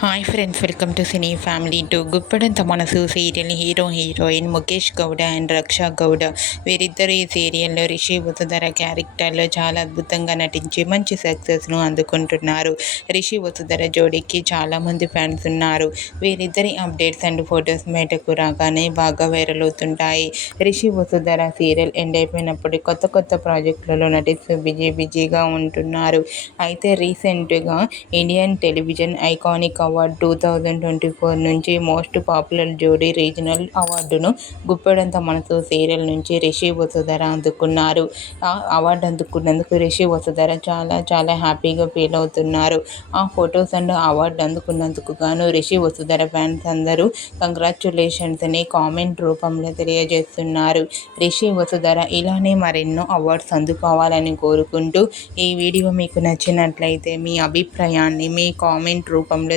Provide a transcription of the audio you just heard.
Hi friends welcome to cine family to Guppedantha Manasu serial hero heroine Mukesh Gowda and Raksha Gowda. వీరిద్దరు ఈ సీరియల్లో రిషి వసుధర క్యారెక్టర్లో చాలా అద్భుతంగా నటించి మంచి సక్సెస్ను అందుకుంటున్నారు. రిషి వసుధర జోడీకి చాలామంది ఫ్యాన్స్ ఉన్నారు. వీరిద్దరి అప్డేట్స్ అండ్ ఫొటోస్ మేటకు రాగానే బాగా వైరల్ అవుతుంటాయి. రిషి వసుధర సీరియల్ ఎండ్ అయిపోయినప్పుడు కొత్త కొత్త ప్రాజెక్టులలో నటిస్తూ బిజీ బిజీగా ఉంటున్నారు. అయితే రీసెంట్గా Indian television iconic award two thousand twenty four నుంచి మోస్ట్ పాపులర్ జోడీ రీజనల్ అవార్డును గుప్పెడంత మనసు సీరియల్ నుంచి రిషి వసుధర అందుకున్నారు. ఆ అవార్డు అందుకున్నందుకు రిషి వసుధర చాలా చాలా హ్యాపీగా ఫీల్ అవుతున్నారు. ఆ ఫొటోస్ అండ్ అవార్డు అందుకున్నందుకు గాను రిషి వసుధర ఫ్యాన్స్ అందరూ కంగ్రాచులేషన్స్ అని కామెంట్ రూపంలో తెలియజేస్తున్నారు. రిషి వసుధర ఇలానే మరెన్నో అవార్డ్స్ అందుకోవాలని కోరుకుంటూ ఈ వీడియో మీకు నచ్చినట్లయితే మీ అభిప్రాయాన్ని మీ కామెంట్ రూపంలో